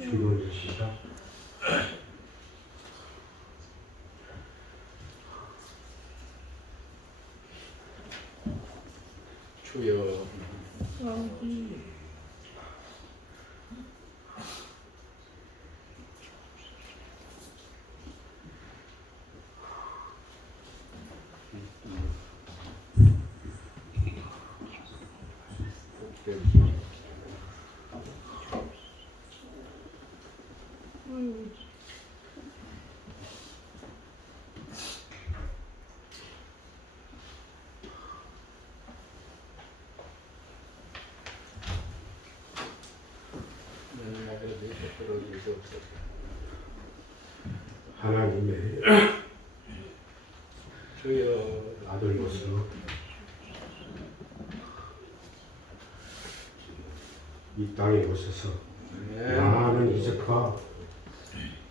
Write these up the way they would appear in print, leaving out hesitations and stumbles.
주여 주시다. 주여. 하나님의 주여. 아들로서 이 땅에 오셔서 많은 이적과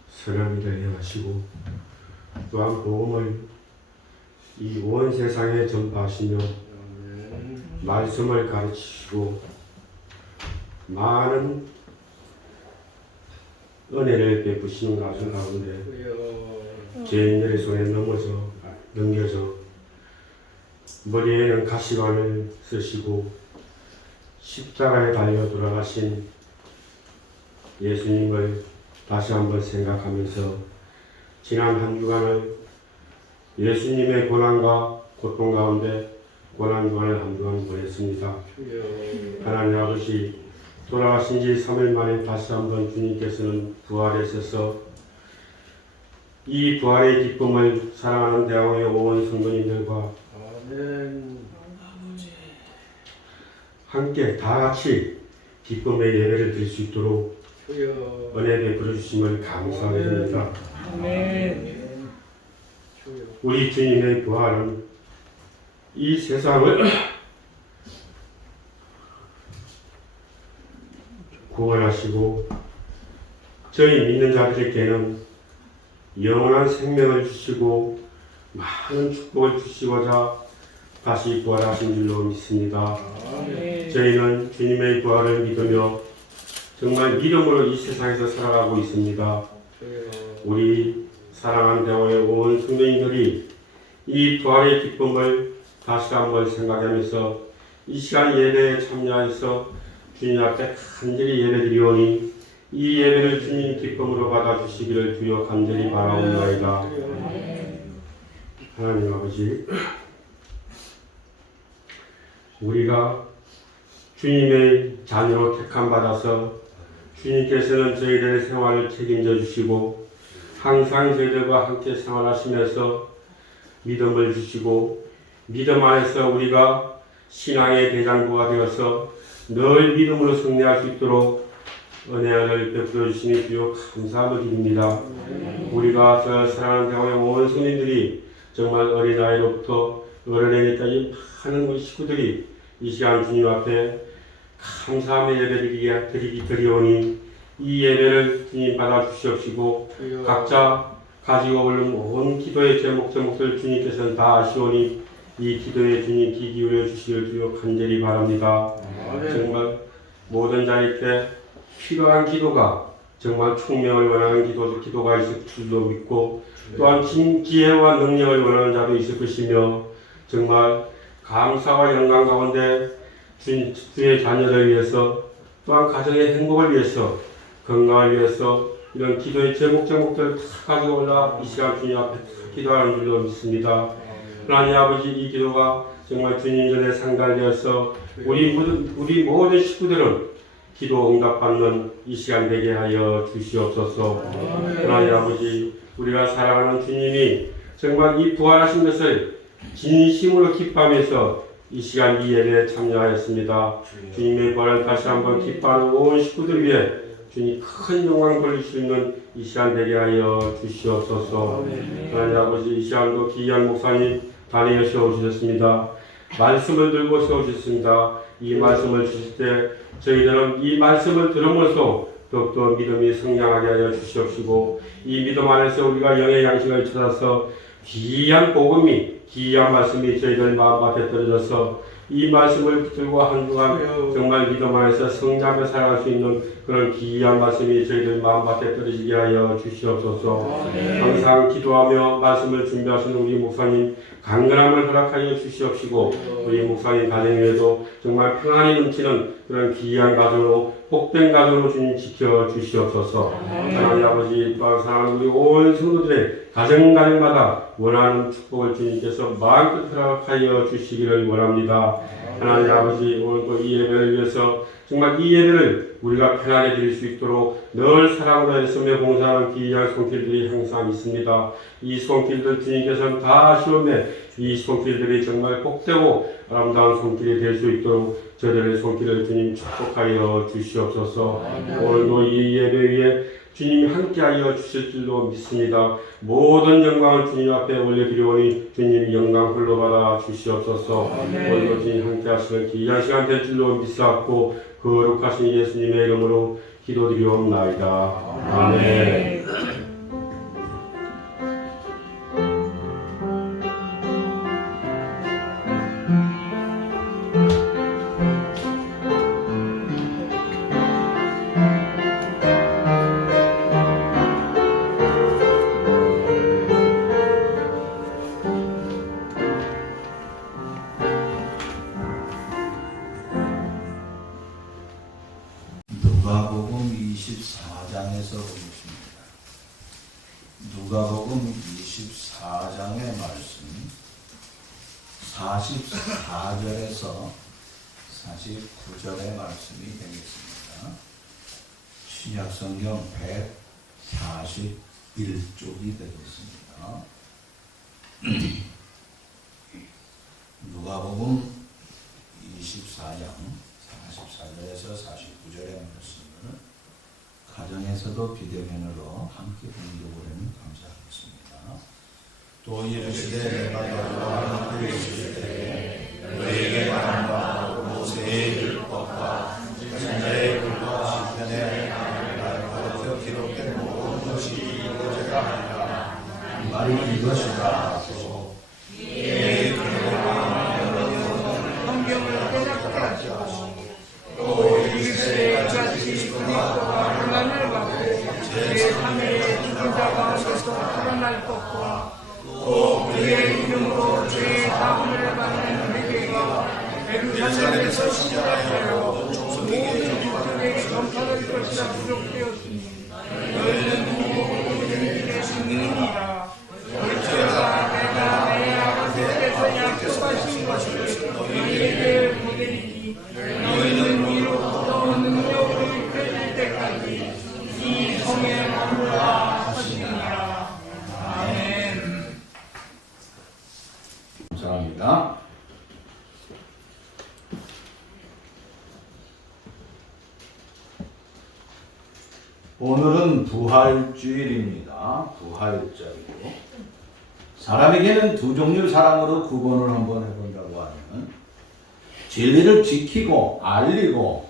선한 일을 행하시고 또한 복음을 이 온 세상에 전파하시며 말씀을 가르치시고 많은 은혜를 베푸시는 가운데 죄인들의 손에 넘겨져 머리에는 가시관을 쓰시고 십자가에 달려 돌아가신 예수님을 다시 한번 생각하면서 지난 한 주간을 예수님의 고난과 고통 가운데 고난주간을 한 주간 보냈습니다. 하나님 아버지, 돌아가신 지 3일 만에 다시 한번 주님께서는 부활하셔서 이 부활의 기쁨을 사랑하는 대왕의 온 성도님들과 함께 다 같이 기쁨의 예배를 드릴 수 있도록 은혜 베풀어 주심을 감사하게 됩니다. 우리 주님의 부활은 이 세상을 구원하시고 저희 믿는 자들에게는 영원한 생명을 주시고 많은 축복을 주시고자 다시 부활하신 줄로 믿습니다. 저희는 주님의 부활을 믿으며 정말 믿음으로 이 세상에서 살아가고 있습니다. 우리 사랑하는 대원의 온 성도님들이 이 부활의 기쁨을 다시 한번 생각하면서 이 시간 예배에 참여해서 주님 앞에 간절히 예배드리오니 이 예배를 주님 기쁨으로 받아주시기를 주여 간절히 바라옵나이다. 하나님 아버지, 우리가 주님의 자녀로 택함받아서 주님께서는 저희들의 생활을 책임져 주시고 항상 저희들과 함께 생활하시면서 믿음을 주시고 믿음 안에서 우리가 신앙의 대장부가 되어서 늘 믿음으로 승리할 수 있도록 은혜를 베풀어 주시니 주여 감사함을 드립니다. 우리가 저 사랑하는 대원의 온 성인들이 정말 어린아이로부터 어른에게까지 많은 우리 식구들이 이 시간 주님 앞에 감사함의 예배를 드리오니 이 예배를 주님 받아 주시옵시고 각자 가지고 오는 온 기도의 제목들 주님께서는 다 아시오니 이 기도에 주님 귀 기울여 주시길 주여 간절히 바랍니다. 정말 모든 자에게 필요한 기도가 정말 총명을 원하는 기도가 있을 줄도 믿고 또한 기회와 능력을 원하는 자도 있을 것이며 정말 감사와 영광 가운데 주의 자녀를 위해서 또한 가정의 행복을 위해서 건강을 위해서 이런 기도의 제목들을 다 가지고 올라 이 시간 주님 앞에 기도하는 줄로 믿습니다. 하나님 아버지, 이 기도가 정말 주님 전에 상달되어서 우리 모든 식구들은 기도 응답받는 이 시간 되게 하여 주시옵소서. 하나님 아버지, 우리가 사랑하는 주님이 정말 이 부활하신 것을 진심으로 기뻐하면서 이 시간 이 예배에 참여하였습니다. 주님의 부활을 다시 한번 기뻐하는 온 식구들 위해 주님 큰 영광 돌릴 수 있는 이 시간 되게 하여 주시옵소서. 하나님 아버지, 이 시간도 기이한 목사님 다니엘 세워주셨습니다. 말씀을 들고 세워주셨습니다. 이 말씀을 주실 때 저희들은 이 말씀을 들음으로써 더욱더 믿음이 성장하게 하여 주시옵시고 이 믿음 안에서 우리가 영의 양식을 찾아서 귀한 복음이 귀한 말씀이 저희들 마음밭에 떨어져서 이 말씀을 붙들고 한 주간 정말 믿음 안에서 성장해 살아갈 수 있는 그런 귀한 말씀이 저희들 마음밭에 떨어지게 하여 주시옵소서. 항상 기도하며 말씀을 준비하시는 우리 목사님 강건함을 허락하여 주시옵시고, 우리 목사님 가정 위에도 정말 평안이 넘치는 그런 귀한 가정으로 복된 가정으로 주님 지켜 주시옵소서. 하나님 아버지, 또한 사랑하는 우리 온 성도들의 가정마다 원하는 축복을 주님께서 마음껏 허락하여 주시기를 원합니다. 하나님 아버지, 오늘 또 이 예배를 위해서 정말 이 예배를 우리가 편안하게 드릴 수 있도록 늘 사랑으로 애쓰며 봉사하는 귀한 손길들이 항상 있습니다. 이 손길들 주님께서는 다 아시오매 이 손길들이 정말 복되고 아름다운 손길이 될 수 있도록 저들의 손길을 주님 축복하여 주시옵소서. 오늘도 이 예배 위에 주님이 함께하여 주실 줄로 믿습니다. 모든 영광을 주님 앞에 올려드리오니 주님 영광 홀로 받아 주시옵소서. 오늘도 주님 함께하시는 귀한 시간 될 줄로 믿사옵고 거룩하신 예수님의 이름으로 기도드리옵나이다. 아멘. 누가복음 24장에서 보겠습니다. 누가복음 24장의 말씀 44절에서 49절의 말씀이 되겠습니다. 신약성경 141쪽이 되겠습니다. 누가복음 24장 44절에서 49절의 말씀을 가정에서도 비대면으로 함께 공독하면 감사하겠습니다. 또 이르시되 내가 너희와 함께 있을 때에 너희에게 말한 바 모세의 율법과 선지자의 글과 시편의 가르쳐 기록된 모든 것이 이루어져야 하리라. 이 말이 이것이다. 또 그의 이름으로 죄의 사함을 받는 회개가 예루살렘에서 시작하여 모든 민족에게 전파될 것이라 부족되었으니 너희는 누구의 증인이라. 그러나 내가 내 아버지께서 약속하신 것을 너희에게 보내리니 너희는 위로부터 능력을 입혀질 때까지 이 성에 머무라 하시니라. 아멘. 감사합니다. 오늘은 부활주일입니다. 부활절이고 사람에게는 두 종류 사람으로 구분을 한번 해본다고 하면 진리를 지키고 알리고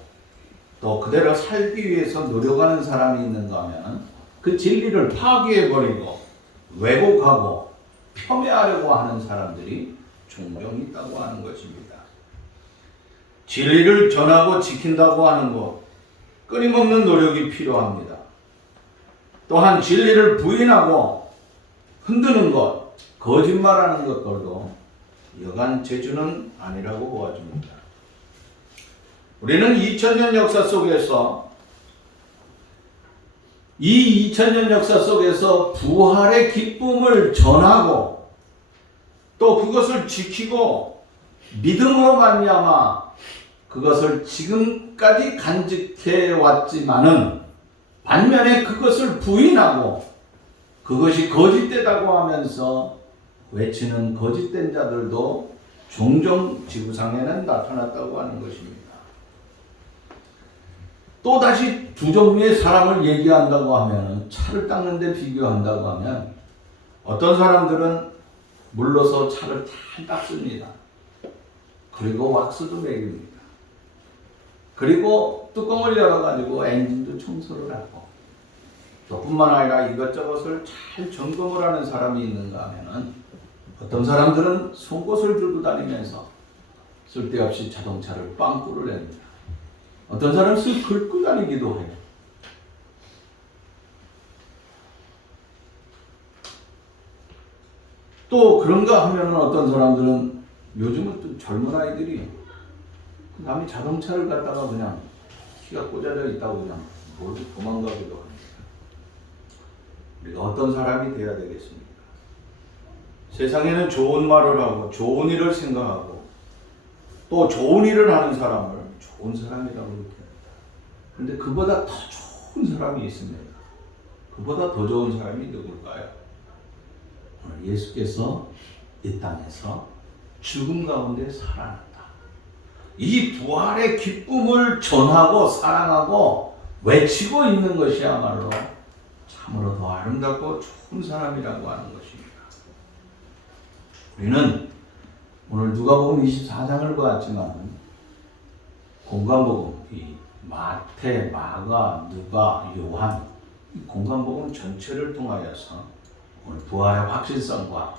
또 그대로 살기 위해서 노력하는 사람이 있는가 하면 그 진리를 파괴해버리고 왜곡하고 폄훼하려고 하는 사람들이 종종 있다고 하는 것입니다. 진리를 전하고 지킨다고 하는 것, 끊임없는 노력이 필요합니다. 또한 진리를 부인하고 흔드는 것, 거짓말하는 것들도 여간 재주는 아니라고 보아집니다. 우리는 2000년 역사 속에서 이 2000년 역사 속에서 부활의 기쁨을 전하고 또 그것을 지키고 믿음으로 말미암아 그것을 지금까지 간직해 왔지만은 반면에 그것을 부인하고 그것이 거짓되다고 하면서 외치는 거짓된 자들도 종종 지구상에는 나타났다고 하는 것입니다. 또다시 두 종류의 사람을 얘기한다고 하면 차를 닦는 데 비교한다고 하면 어떤 사람들은 물러서 차를 잘 닦습니다. 그리고 왁스도 매깁니다. 그리고 뚜껑을 열어가지고 엔진도 청소를 하고 또 뿐만 아니라 이것저것을 잘 점검을 하는 사람이 있는가 하면은 어떤 사람들은 송곳을 들고 다니면서 쓸데없이 자동차를 빵꾸를 냅니다. 어떤 사람은 쓱 긁고 다니기도 해요. 또 그런가 하면 어떤 사람들은 요즘은 또 젊은 아이들이 남이 자동차를 갖다가 그냥 키가 꽂아져 있다고 그냥 몰고 도망가기도 합니다. 우리가 어떤 사람이 돼야 되겠습니까? 세상에는 좋은 말을 하고 좋은 일을 생각하고 또 좋은 일을 하는 사람을 좋은 사람이라고 느낍니다. 그런데 그보다 더 좋은 사람이 있습니다. 그보다 더 좋은 사람이 누굴까요? 오늘 예수께서 이 땅에서 죽음 가운데 살아났다. 이 부활의 기쁨을 전하고 사랑하고 외치고 있는 것이야말로 참으로 더 아름답고 좋은 사람이라고 하는 것입니다. 우리는 오늘 누가복음 24장을 보았지만 공관복음, 이 마태, 마가, 누가, 요한 이 공관복음 전체를 통하여서 오늘 부활의 확실성과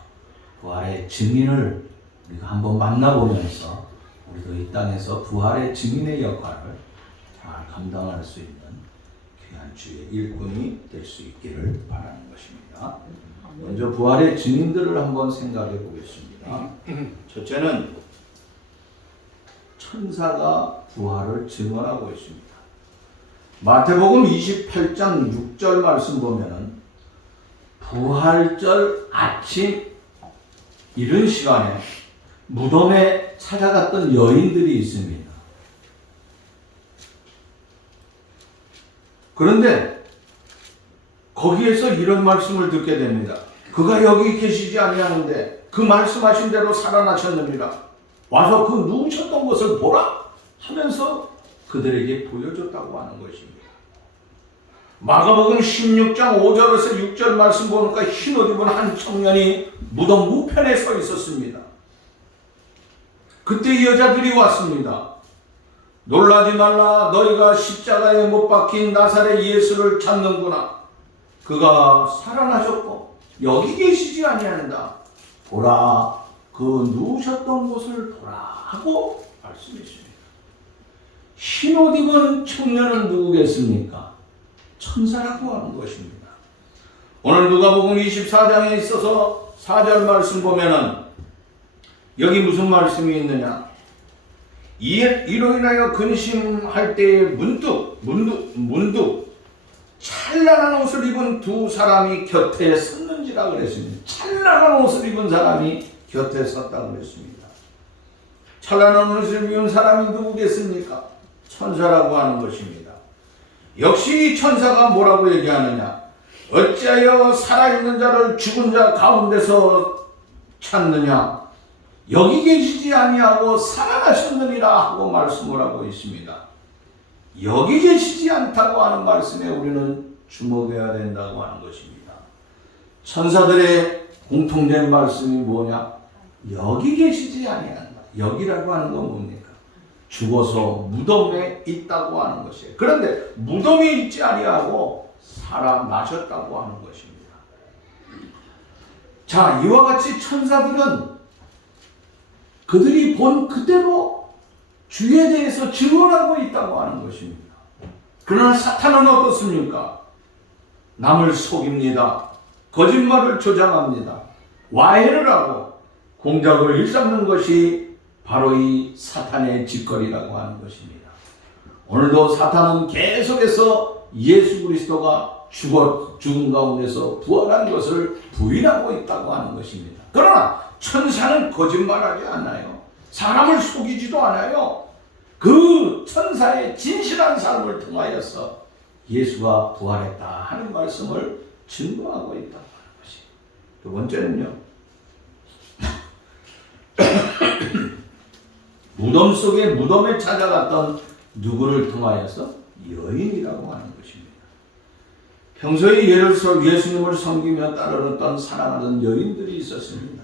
부활의 증인을 우리가 한번 만나보면서 우리도 이 땅에서 부활의 증인의 역할을 잘 감당할 수 있는 귀한 주의 일꾼이 될 수 있기를 바라는 것입니다. 먼저 부활의 증인들을 한번 생각해 보겠습니다. 첫째는 천사가 부활을 증언하고 있습니다. 마태복음 28장 6절 말씀 보면은 부활절 아침 이른 시간에 무덤에 찾아갔던 여인들이 있습니다. 그런데 거기에서 이런 말씀을 듣게 됩니다. 그가 여기 계시지 아니하는데 그 말씀하신 대로 살아나셨느니라. 와서 그 누우셨던 것을 보라 하면서 그들에게 보여줬다고 하는 것입니다. 마가복음 16장 5절에서 6절 말씀 보니까 흰옷 입은 한 청년이 무덤 우편에 서 있었습니다. 그때 여자들이 왔습니다. 놀라지 말라, 너희가 십자가에 못 박힌 나사렛 예수를 찾는구나. 그가 살아나셨고 여기 계시지 아니한다. 보라, 그 누우셨던 곳을 보라 하고 말씀했습니다. 흰옷 입은 청년은 누구겠습니까? 천사라고 하는 것입니다. 오늘 누가복음 24장에 있어서 4절 말씀 보면은 여기 무슨 말씀이 있느냐? 이로 인하여 근심할 때에 문득 찬란한 옷을 입은 두 사람이 곁에 섰는지라 그랬습니다. 찬란한 옷을 입은 사람이 곁에 섰다고 그랬습니다. 찬란한 옷을 입은 사람이 누구겠습니까? 천사라고 하는 것입니다. 역시 이 천사가 뭐라고 얘기하느냐? 어찌하여 살아있는 자를 죽은 자 가운데서 찾느냐? 여기 계시지 아니하고 살아나셨느니라 하고 말씀을 하고 있습니다. 여기 계시지 않다고 하는 말씀에 우리는 주목해야 된다고 하는 것입니다. 천사들의 공통된 말씀이 뭐냐? 여기 계시지 아니한다. 여기라고 하는 건 뭡니까? 죽어서 무덤에 있다고 하는 것이에요. 그런데 무덤에 있지 아니하고 살아나셨다고 하는 것입니다. 자, 이와 같이 천사들은 그들이 본 그대로 주에 대해서 증언하고 있다고 하는 것입니다. 그러나 사탄은 어떻습니까? 남을 속입니다. 거짓말을 조장합니다. 와해를 하고 공작을 일삼는 것이 바로 이 사탄의 짓거리라고 하는 것입니다. 오늘도 사탄은 계속해서 예수 그리스도가 죽은 가운데서 부활한 것을 부인하고 있다고 하는 것입니다. 그러나 천사는 거짓말하지 않아요. 사람을 속이지도 않아요. 그 천사의 진실한 삶을 통하여서 예수가 부활했다 하는 말씀을 증거하고 있다고 하는 것입니다. 두 번째는요. 무덤 속에 무덤에 찾아갔던 누구를 통하여서 여인이라고 하는 것입니다. 평소에 예수님을 섬기며 따르던 사랑하는 여인들이 있었습니다.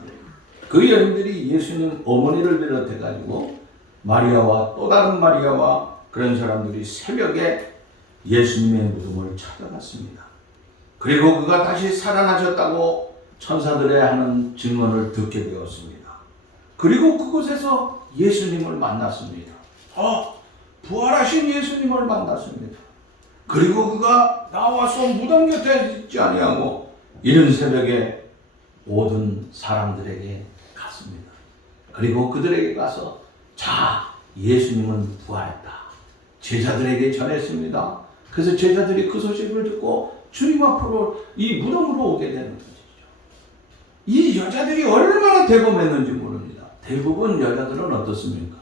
그 여인들이 예수님 어머니를 비롯해가지고 마리아와 또 다른 마리아와 그런 사람들이 새벽에 예수님의 무덤을 찾아갔습니다. 그리고 그가 다시 살아나셨다고 천사들의 하는 증언을 듣게 되었습니다. 그리고 그곳에서 예수님을 만났습니다. 부활하신 예수님을 만났습니다. 그리고 그가 나와서 무덤 곁에 있지 아니하고 이른 새벽에 모든 사람들에게 갔습니다. 그리고 그들에게 가서 자, 예수님은 부활했다. 제자들에게 전했습니다. 그래서 제자들이 그 소식을 듣고 주님 앞으로 이 무덤으로 오게 되는 것이죠. 이 여자들이 얼마나 대범했는지 모릅니다. 대부분 여자들은 어떻습니까?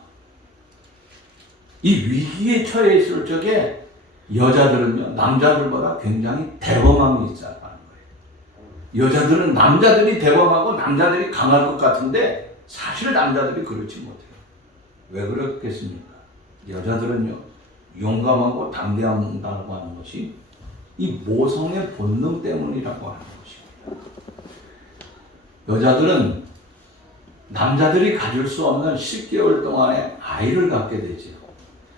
이 위기에 처해 있을 적에 여자들은요, 남자들보다 굉장히 대범함이 있어야 하는 거예요. 여자들은 남자들이 대범하고 남자들이 강할 것 같은데 사실 남자들이 그렇지 못해요. 왜 그렇겠습니까? 여자들은요, 용감하고 담대하다고 하는 것이 이 모성의 본능 때문이라고 하는 것입니다. 여자들은 남자들이 가질 수 없는 10개월 동안의 아이를 갖게 되죠.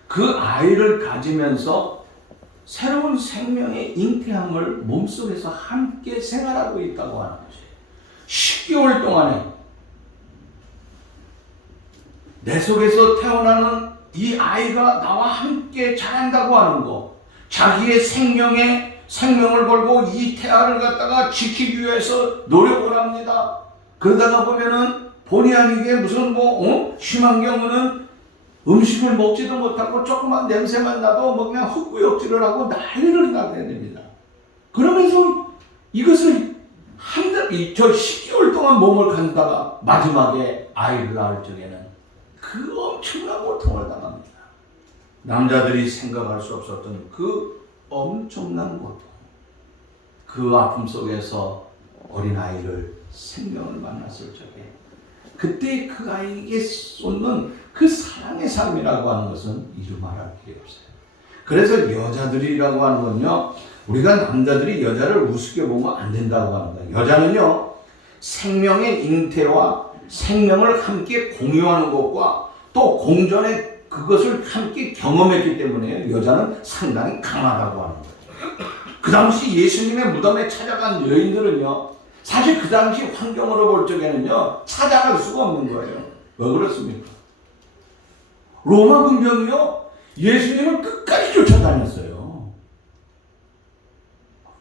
그 아이를 가지면서 새로운 생명의 잉태함을 몸속에서 함께 생활하고 있다고 하는 것이에요. 10개월 동안에 내 속에서 태어나는 이 아이가 나와 함께 자란다고 하는 거, 자기의 생명을 걸고 이 태아를 갖다가 지키기 위해서 노력을 합니다. 그러다가 보면은 본의 아니게 무슨 심한 경우는 음식을 먹지도 못하고 조그만 냄새만 나도 그냥 헛구역질을 하고 난리를 나게 됩니다. 그러면서 이것을 저 10개월 동안 몸을 간다가 마지막에 아이를 낳을 적에는 그 엄청난 고통을 당합니다. 남자들이 생각할 수 없었던 그 엄청난 고통, 그 아픔 속에서 어린아이를 생명을 만났을 적에 그때 그 아이에게 쏟는 그 사랑의 삶이라고 하는 것은 이루 말할 필요 없어요. 그래서 여자들이라고 하는 건요, 우리가 남자들이 여자를 우습게 보면 안 된다고 하는 거예요. 여자는요, 생명의 잉태와 생명을 함께 공유하는 것과 또 공존의 그것을 함께 경험했기 때문에 여자는 상당히 강하다고 하는 거예요. 그 당시 예수님의 무덤에 찾아간 여인들은요, 사실 그 당시 환경으로 볼 적에는요, 찾아갈 수가 없는 거예요. 왜 그렇습니까? 로마 군병이요, 예수님을 끝까지 쫓아다녔어요.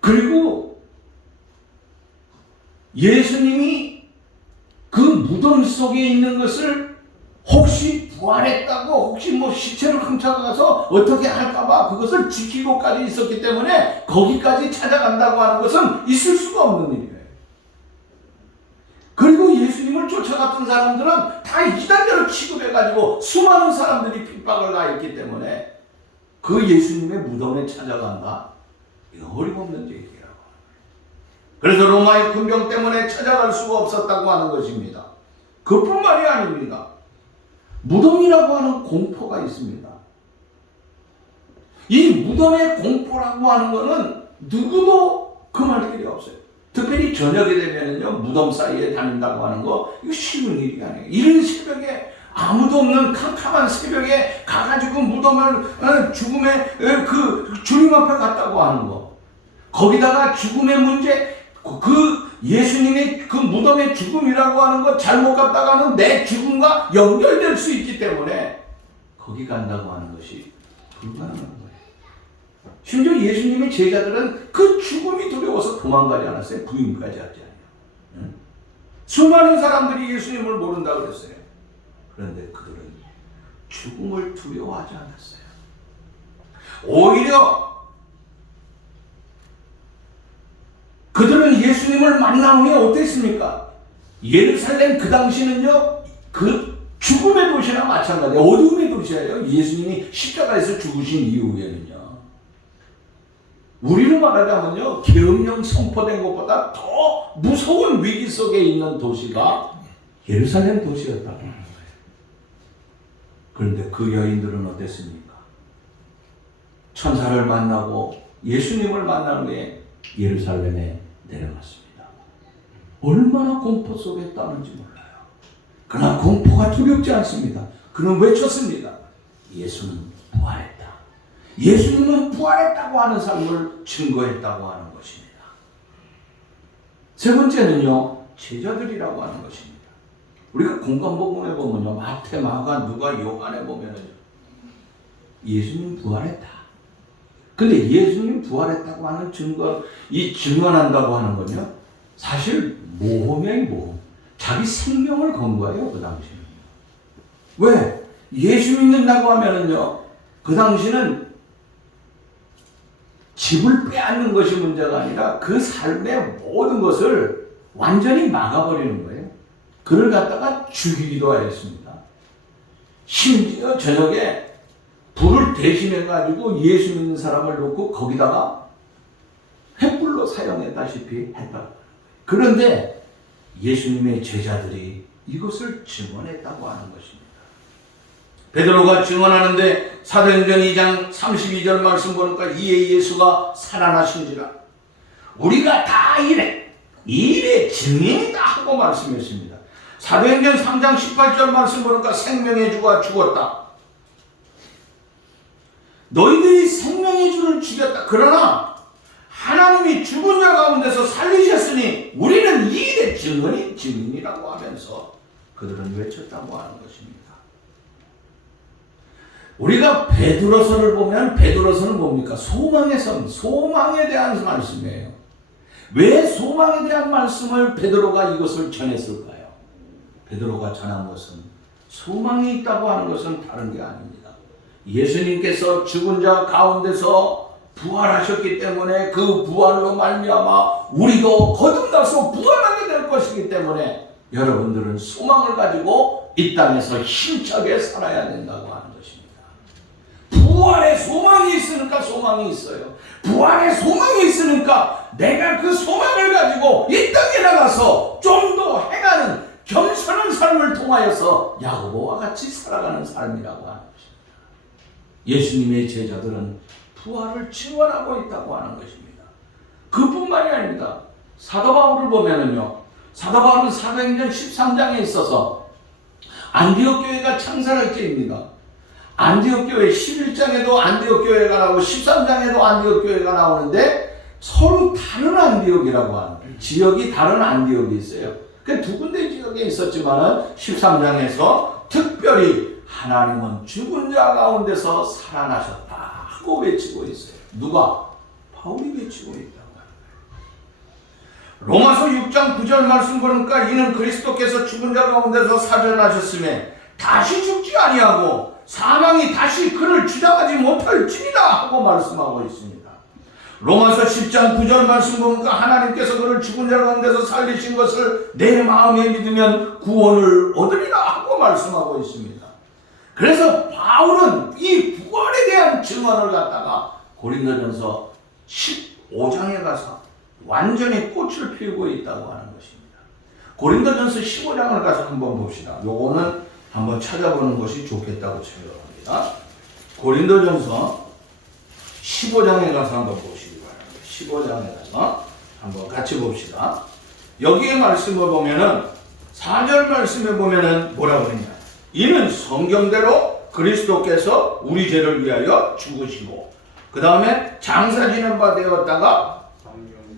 그리고 예수님이 그 무덤 속에 있는 것을 혹시 부활했다고 혹시 시체를 훔쳐가서 어떻게 할까봐 그것을 지키고까지 있었기 때문에 거기까지 찾아간다고 하는 것은 있을 수가 없는 일이에요. 그리고 예수님을 쫓아갔던 사람들은 다 이단자로 취급해가지고 수많은 사람들이 핍박을 가했기 때문에 그 예수님의 무덤에 찾아간다? 이건 어림없는 얘기라고 하는 거예요. 그래서 로마의 군병 때문에 찾아갈 수가 없었다고 하는 것입니다. 그뿐만이 아닙니다. 무덤이라고 하는 공포가 있습니다. 이 무덤의 공포라고 하는 것은 누구도 금할 길이 없어요. 특별히 저녁이 되면은요, 무덤 사이에 다닌다고 하는 거, 이거 쉬운 일이 아니에요. 이른 새벽에, 아무도 없는 캄캄한 새벽에 가가지고 무덤을, 죽음의 그 주님 앞에 갔다고 하는 거. 거기다가 죽음의 문제, 그 예수님의 그 무덤의 죽음이라고 하는 거 잘못 갔다가는 내 죽음과 연결될 수 있기 때문에 거기 간다고 하는 것이 불가능한 거예요. 심지어 예수님의 제자들은 그 죽음이 두려워서 도망가지 않았어요. 부인까지 하지 않아요. 수많은 사람들이 예수님을 모른다고 그랬어요. 그런데 그들은 죽음을 두려워하지 않았어요. 오히려 그들은 예수님을 만난 후에 어땠습니까? 예루살렘 그 당시는요, 그 죽음의 도시나 마찬가지예요. 어둠의 도시예요. 예수님이 십자가에서 죽으신 이후에는요. 우리로 말하자면요, 계엄령 선포된 것보다 더 무서운 위기 속에 있는 도시가 예루살렘 도시였다고 하는 거예요. 그런데 그 여인들은 어땠습니까? 천사를 만나고 예수님을 만난 후에 예루살렘에 내려갔습니다. 얼마나 공포 속에 있다는지 몰라요. 그러나 공포가 두렵지 않습니다. 그는 외쳤습니다. 예수는 부활했다. 예수님은 부활했다고 하는 삶을 증거했다고 하는 것입니다. 세 번째는요, 제자들이라고 하는 것입니다. 우리가 공간복음에 보면요, 마태, 마가, 누가, 요한에 보면은 예수님 부활했다. 근데 예수님 부활했다고 하는 증거, 이 증언한다고 하는 건요, 사실 모험이에요, 모험. 자기 생명을 건 거예요, 그 당시는. 왜? 예수 믿는다고 하면은요, 그 당시는 집을 빼앗는 것이 문제가 아니라 그 삶의 모든 것을 완전히 막아버리는 거예요. 그를 갖다가 죽이기도 하였습니다. 심지어 저녁에 불을 대신해가지고 예수 믿는 사람을 놓고 거기다가 횃불로 사용했다시피 했다. 그런데 예수님의 제자들이 이것을 증언했다고 하는 것입니다. 베드로가 증언하는데 사도행전 2장 32절 말씀 보니까 이에 예수가 살아나신지라 우리가 다 일의 증인이다 하고 말씀했습니다. 사도행전 3장 18절 말씀 보니까 생명의 주가 죽었다. 너희들이 생명의 주를 죽였다. 그러나 하나님이 죽은 자 가운데서 살리셨으니 우리는 이 일의 증인이라고 하면서 그들은 외쳤다고 하는 것입니다. 우리가 베드로서를 보면 베드로서는 뭡니까? 소망의 선, 소망에 대한 말씀이에요. 왜 소망에 대한 말씀을 베드로가 이것을 전했을까요? 베드로가 전한 것은 소망이 있다고 하는 것은 다른 게 아닙니다. 예수님께서 죽은 자 가운데서 부활하셨기 때문에 그 부활로 말미암아 우리도 거듭나서 부활하게 될 것이기 때문에 여러분들은 소망을 가지고 이 땅에서 힘차게 살아야 된다고 하는 것입니다. 부활의 소망이 있으니까 소망이 있어요. 부활의 소망이 있으니까 내가 그 소망을 가지고 이 땅에 나가서 좀 더 행하는 겸손한 삶을 통하여서 야고보와 같이 살아가는 삶이라고 하는 것입니다. 예수님의 제자들은 부활을 증언하고 있다고 하는 것입니다. 그뿐만이 아닙니다. 사도 바울을 보면은요, 사도 바울은 사도행전 13장에 있어서 안디옥 교회가 창설할 때입니다. 안디옥 교회 11장에도 안디옥 교회가 나오고 13장에도 안디옥 교회가 나오는데 서로 다른 안디옥이라고 하는 거예요. 지역이 다른 안디옥이 있어요. 그 두 군데 지역에 있었지만 13장에서 특별히 하나님은 죽은 자 가운데서 살아나셨다 하고 외치고 있어요. 누가? 바울이 외치고 있다고 하는 거예요. 로마서 6장 9절 말씀 보니까 이는 그리스도께서 죽은 자 가운데서 살아나셨음에 다시 죽지 아니하고 사망이 다시 그를 주장하지 못할지니라 하고 말씀하고 있습니다. 로마서 10장 9절 말씀 보니까 하나님께서 그를 죽은 자 가운데서 살리신 것을 내 마음에 믿으면 구원을 얻으리라 하고 말씀하고 있습니다. 그래서 바울은 이 부활에 대한 증언을 갖다가 고린도전서 15장에 가서 완전히 꽃을 피우고 있다고 하는 것입니다. 고린도전서 15장을 가서 한번 봅시다. 요거는 한번 찾아보는 것이 좋겠다고 생각합니다. 고린도전서 15장에 가서 한번 보시기 바랍니다. 15장에 가서 한번 같이 봅시다. 여기에 말씀을 보면은 4절 말씀에 보면은 뭐라고 그러냐? 이는 성경대로 그리스도께서 우리 죄를 위하여 죽으시고 그 다음에 장사 지낸 바 되었다가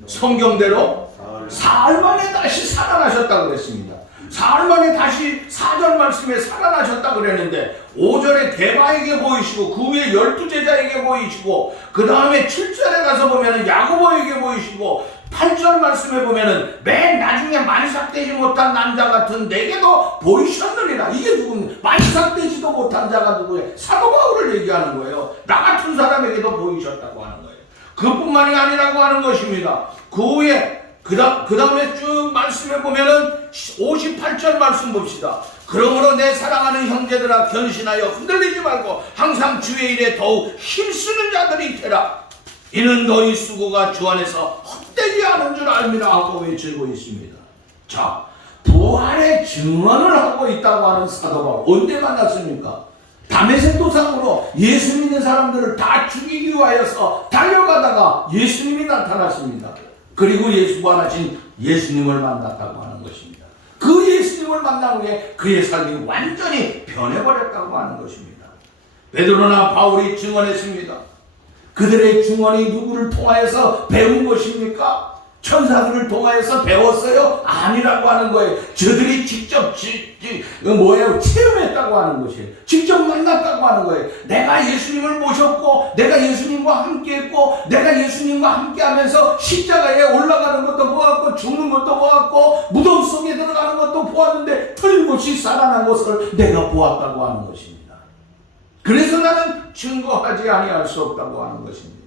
성경대로 사흘 만에 다시 살아나셨다고 그랬습니다. 사흘 만에 다시 4절 말씀에 살아나셨다 그랬는데 5절에 대바에게 보이시고 그 위에 12제자에게 보이시고 그 다음에 7절에 가서 보면은 야고보에게 보이시고 8절 말씀에 보면은 맨 나중에 만삭되지 못한 남자 같은 내게도 보이셨느니라. 이게 누굽니까? 만삭되지도 못한 자가 누구예요? 사도 바울을 얘기하는 거예요. 나 같은 사람에게도 보이셨다고 하는 거예요. 그뿐만이 아니라고 하는 것입니다. 그 후에 그 다음에 쭉 말씀해 보면은 58절 말씀 봅시다. 그러므로 내 사랑하는 형제들아 견신하여 흔들리지 말고 항상 주의 일에 더욱 힘쓰는 자들이 되라. 이는 너희 수고가 주 안에서 헛되지 않은 줄 알미라 하고 외치고 있습니다. 자, 부활의 증언을 하고 있다고 하는 사도 바울 언제 만났습니까? 다메섹 도상으로 예수 믿는 사람들을 다 죽이기 위하여서 달려가다가 예수님이 나타났습니다. 그리고 부활하신 예수님을 만났다고 하는 것입니다. 그 예수님을 만난 후에 그의 삶이 완전히 변해버렸다고 하는 것입니다. 베드로나 바울이 증언했습니다. 그들의 증언이 누구를 통하여서 배운 것입니까? 천사들을 통하여서 배웠어요? 아니라고 하는 거예요. 저들이 직접 체험했다고 하는 것이에요. 직접 만났다고 하는 거예요. 내가 예수님을 모셨고, 내가 예수님과 함께했고, 내가 예수님과 함께하면서 십자가에 올라가는 것도 보았고, 죽는 것도 보았고, 무덤 속에 들어가는 것도 보았는데 틀림없이 살아난 것을 내가 보았다고 하는 것입니다. 그래서 나는 증거하지 아니할 수 없다고 하는 것입니다.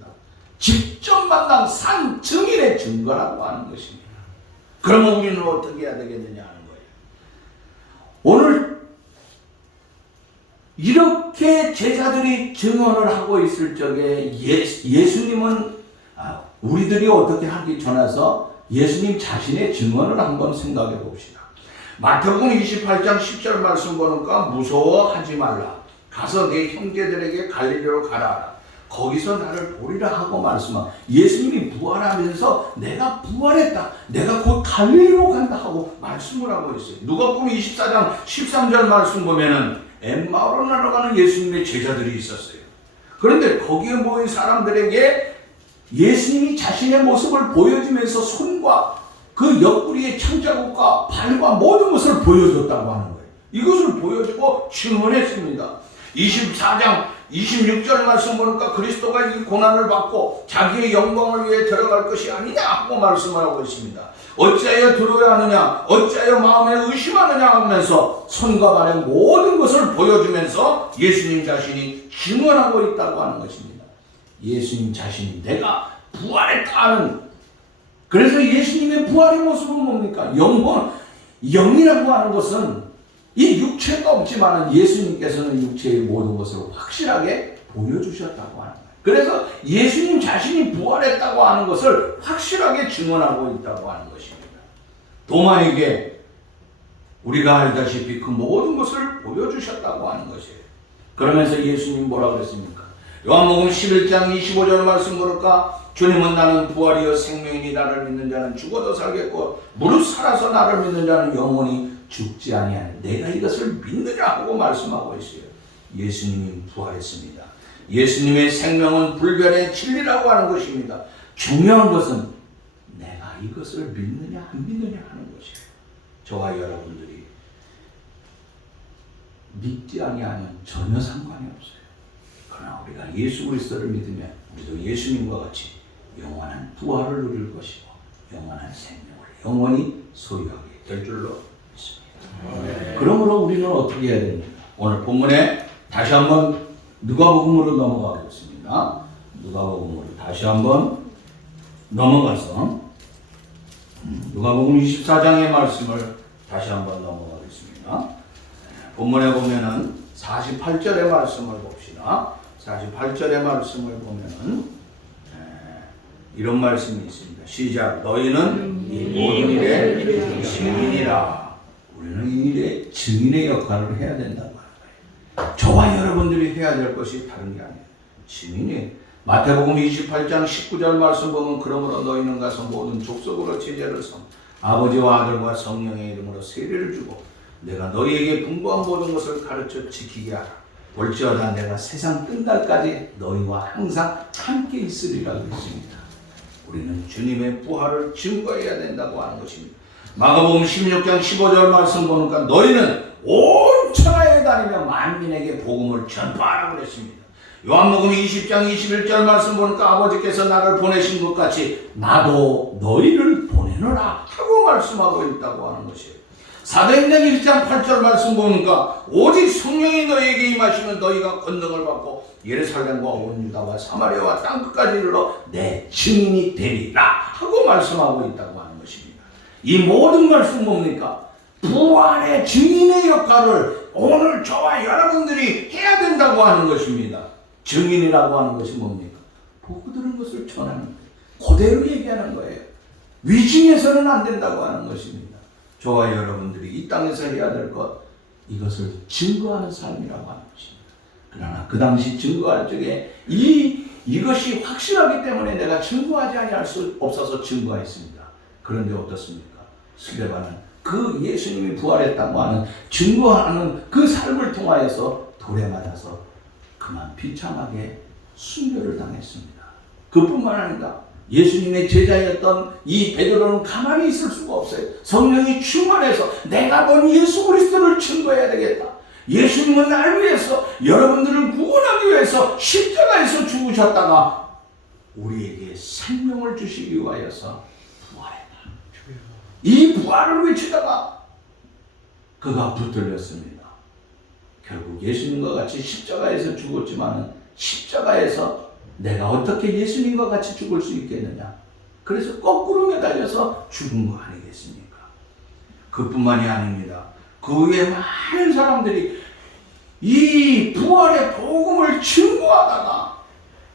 직접 만난 산 증인의 증거라고 하는 것입니다. 그러면 우리는 어떻게 해야 되겠느냐 하는 거예요. 오늘 이렇게 제자들이 증언을 하고 있을 적에 예수님은 우리들이 어떻게 하기 전에서 예수님 자신의 증언을 한번 생각해 봅시다. 마태복음 28장 10절 말씀 보니까 무서워하지 말라. 가서 네 형제들에게 갈릴리로 가라. 거기서 나를 보리라 하고 말씀하. 예수님이 부활하면서 내가 부활했다, 내가 곧 갈릴리로 간다 하고 말씀을 하고 있어요. 누가복음 24장 13절 말씀 보면은 엠마오로 날아가는 예수님의 제자들이 있었어요. 그런데 거기에 모인 사람들에게 예수님이 자신의 모습을 보여주면서 손과 그 옆구리의 창자국과 발과 모든 것을 보여줬다고 하는 거예요. 이것을 보여주고 증언했습니다. 24장 26절 말씀 보니까 그리스도가 이 고난을 받고 자기의 영광을 위해 들어갈 것이 아니냐 하고 말씀을 하고 있습니다. 어찌하여 두려워야 하느냐, 어찌하여 마음에 의심하느냐 하면서 손과 발의 모든 것을 보여주면서 예수님 자신이 증언하고 있다고 하는 것입니다. 예수님 자신이 내가 부활했다는, 그래서 예수님의 부활의 모습은 뭡니까? 영이라고 하는 것은 이 육체가 없지만 예수님께서는 육체의 모든 것을 확실하게 보여주셨다고 하는 거예요. 그래서 예수님 자신이 부활했다고 하는 것을 확실하게 증언하고 있다고 하는 것입니다. 도마에게 우리가 알다시피 그 모든 것을 보여주셨다고 하는 것이에요. 그러면서 예수님 뭐라 그랬습니까? 요한복음 11장 25절 말씀 보니까 주님은 나는 부활이요 생명이니 나를 믿는 자는 죽어도 살겠고 무릇 살아서 나를 믿는 자는 영원히 죽지 아니하니 내가 이것을 믿느냐 하고 말씀하고 있어요. 예수님이 부활했습니다. 예수님의 생명은 불변의 진리라고 하는 것입니다. 중요한 것은 내가 이것을 믿느냐 안 믿느냐 하는 것이에요. 저와 여러분들이 믿지 아니하면 전혀 상관이 없어요. 그러나 우리가 예수 그리스도를 믿으면 우리도 예수님과 같이 영원한 부활을 누릴 것이고 영원한 생명을 영원히 소유하게 될 줄로 믿습니다. 그러므로 우리는 어떻게 해야 됩니까? 오늘 본문에 다시 한번 누가복음으로 넘어가겠습니다. 누가복음으로 다시 한번 넘어가서 누가복음 24장의 말씀을 다시 한번 넘어가겠습니다. 본문에 보면은 48절의 말씀을 봅시다. 48절의 말씀을 보면은 이런 말씀이 있습니다. 시작. 너희는 이 모든 일의 증인이라. 우리는 이 일의 증인의 역할을 해야 된다고 하는 거예요. 저와 여러분들이 해야 될 것이 다른 게 아니에요. 증인이 마태복음 28장 19절 말씀 보면 그러므로 너희는 가서 모든 족속으로 제자를 삼 아버지와 아들과 성령의 이름으로 세례를 주고 내가 너희에게 분부한 모든 것을 가르쳐 지키게 하라. 볼지어다 내가 세상 끝날까지 너희와 항상 함께 있으리라고 했습니다. 우리는 주님의 부활을 증거해야 된다고 하는 것입니다. 마가복음 16장 15절 말씀 보니까 너희는 온 천하에 다니며 만민에게 복음을 전파하라고 그랬습니다. 요한복음 20장 21절 말씀 보니까 아버지께서 나를 보내신 것 같이 나도 너희를 보내노라 하고 말씀하고 있다고 하는 것이에요. 사도행전 1장 8절 말씀 보니까 오직 성령이 너희에게 임하시면 너희가 권능을 받고 예루살렘과 온 유다와 사마리아와 땅끝까지 이르러 내 증인이 되리라 하고 말씀하고 있다고 하는 것입니다. 이 모든 말씀 뭡니까? 부활의 증인의 역할을 오늘 저와 여러분들이 해야 된다고 하는 것입니다. 증인이라고 하는 것이 뭡니까? 보고 들은 것을 전하는 거예요. 그대로 얘기하는 거예요. 위증해서는 안 된다고 하는 것입니다. 저와 여러분들이 이 땅에서 해야 될 것, 이것을 증거하는 삶이라고 하는 것입니다. 그러나 그 당시 증거할 적에 이것이 확실하기 때문에 내가 증거하지 아니할 수 없어서 증거했습니다. 그런데 어떻습니까? 스데반은 그 예수님이 부활했다고 하는 증거하는 그 삶을 통하여서 돌에 맞아서 그만 비참하게 순교를 당했습니다. 그뿐만 아니라 예수님의 제자였던 이 베드로는 가만히 있을 수가 없어요. 성령이 충만해서 내가 본 예수 그리스도를 증거해야 되겠다. 예수님은 나를 위해서, 여러분들을 구원하기 위해서 십자가에서 죽으셨다가 우리에게 생명을 주시기 위하여서 부활했다. 이 부활을 외치다가 그가 붙들렸습니다. 결국 예수님과 같이 십자가에서 죽었지만 십자가에서 내가 어떻게 예수님과 같이 죽을 수 있겠느냐. 그래서 거꾸로 매달려서 죽은 거 아니겠습니까? 그뿐만이 아닙니다. 그 외에 많은 사람들이 이 부활의 복음을 증거하다가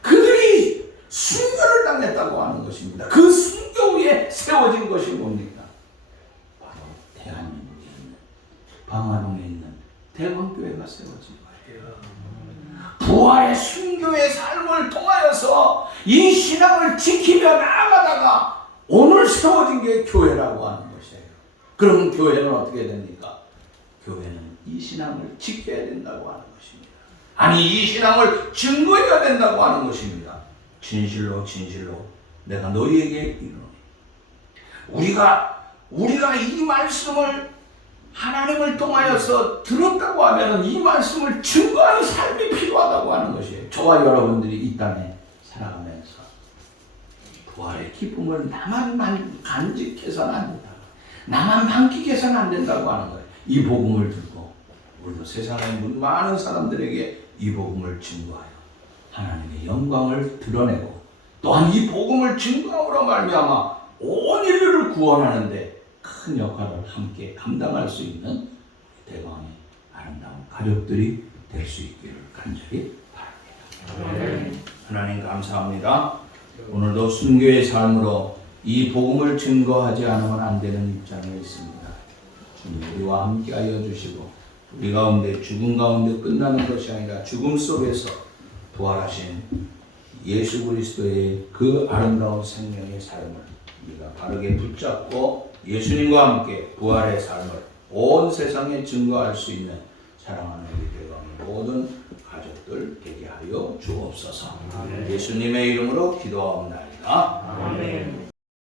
그들이 순교를 당했다고 하는 것입니다. 그 순교 위에 세워진 것이 뭡니까? 바로 대한민국에 있는, 방화동에 있는 대광교회가 세워진 거예요. 부활의 순교의 삶을 통하여서 이 신앙을 지키며 나아가다가 오늘 세워진 게 교회라고 하는 것이에요. 그러면 교회는 어떻게 됩니까? 교회는 이 신앙을 지켜야 된다고 하는 것입니다. 아니, 이 신앙을 증거해야 된다고 하는 것입니다. 진실로 진실로 내가 너희에게 이르노니, 우리가 이 말씀을 하나님을 통하여서 들었다고 하면 이 말씀을 증거하는 삶이 필요하다고 하는 것이에요. 저와 여러분들이 이 땅에 살아가면서 부활의 기쁨을 나만 간직해서는 안 된다. 나만 만끽해서는 안 된다고 하는 거예요. 이 복음을 들고 우리도 세상의 많은 사람들에게 이 복음을 증거하여 하나님의 영광을 드러내고, 또한 이 복음을 증거함으로 말미암아 온 인류를 구원하는데 큰 역할을 함께 감당할 수 있는 대광의 아름다운 가족들이 될 수 있기를 간절히 바랍니다. 하나님 감사합니다. 오늘도 순교의 삶으로 이 복음을 증거하지 않으면 안 되는 입장에 있습니다. 주님, 우리와 함께하여 주시고 우리 가운데 죽음 가운데 끝나는 것이 아니라 죽음 속에서 부활하신 예수 그리스도의 그 아름다운 생명의 삶을 우리가 바르게 붙잡고 예수님과 함께 부활의 삶을 온 세상에 증거할 수 있는 사랑하는 우리 대광의 모든 가족들 되게 하여 주옵소서. 예수님의 이름으로 기도하옵나이다. 아멘.